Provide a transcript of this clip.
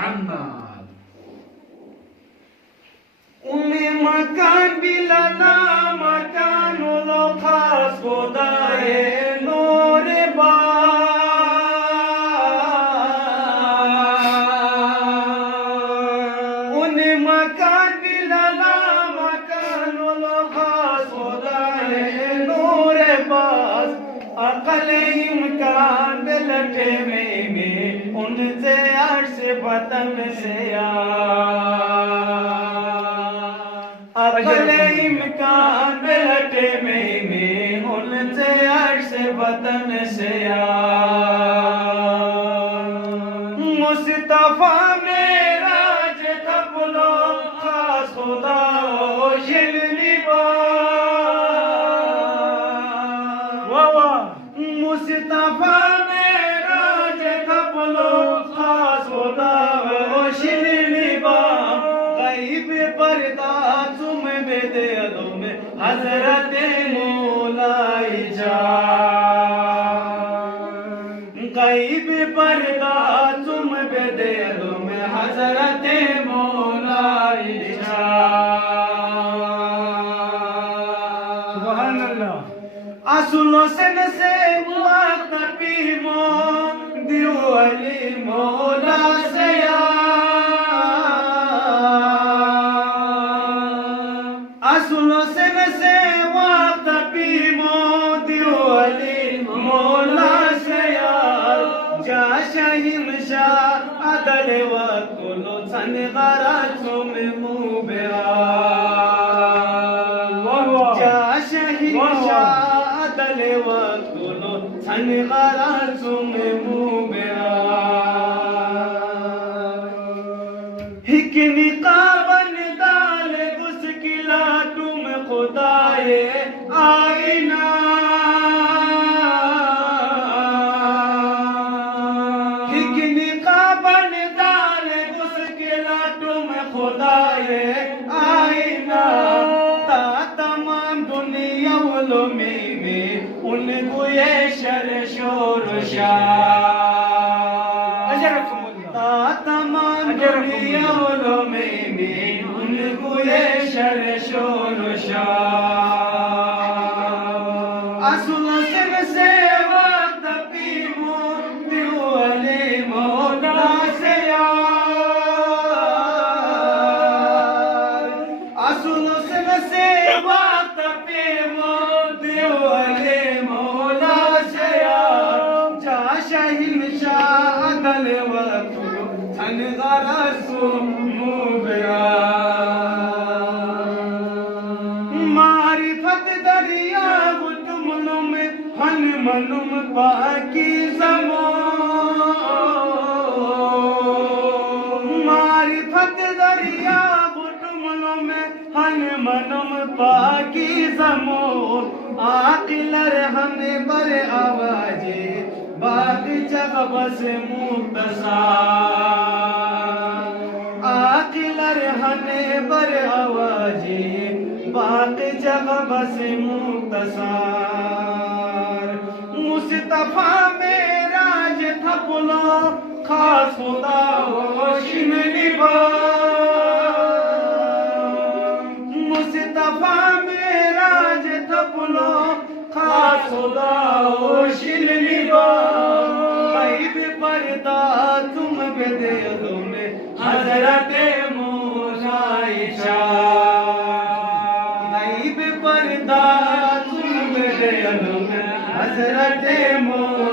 मोहम्मद। उम्मे मकान बिलाना मकान लो खास खुदाए नूर बा उन्हें मकान बिलाना मकान लो खास खुदाए नूर बास अकल इम्कान बिलटे में उनसे अर्श बतन से अकल इम्कान बिलटे में उनसे अर्श बतन से मुस्तफा मेरा जबलो खास खुदा शिलनी मुस्तफा मेरा जबलो खास खुदा शिलनी गैब पर्दा तुम बेदलो में हजरत मौलाई जा गैब पर्दा तुम बेदलो में हजरत मौलाई जा सुभान अल्लाह असुलो से वक्त पीमो दियो अली मौला से असुलो से वक्त पीमो दियो अली मौला से जा शहीम शाह अदल वकुलो सन गरा तुम मुबया जा शहीम शाह अदल वकुलो सन गरा तुम मुबया हिक निकाबन दाल गुस्किला तुम खुदाए आईना हिक निकाबन दाल गुस्किला तुम खुदाए आईना ता तमाम दुनिया वालों में उनको ये शर शोर शाह तमाम दुनिया वालों में उनको ये शर शोर शाह असुल से वक्त पीमो दियो अली मौला से असुल से वक्त पीमो दियो अली मौला से जा शहीन शाह अदल वक्त सन गरा तुम मुबया मारिफत दरिया तुमनुम हन मनुम पाकी जमो मारिफत दरिया तुमनुम हन मनुम पाकी जमो आकिलर हमें बर आवाजे बाग जग बस मुक्तसा आकिलर हने बर आवाजे बाग जग बस मुक्तसार मुस्तफा मेरा जे थपलो खास खुदा शिन निभा मुस्तफा मेरा जे थपलो खास खुदा शिन निभा गैब पर्दा तुम बेदलो में हजरत मौलाई गैब पर्दा तुम बेदलो में हजरत मौलाई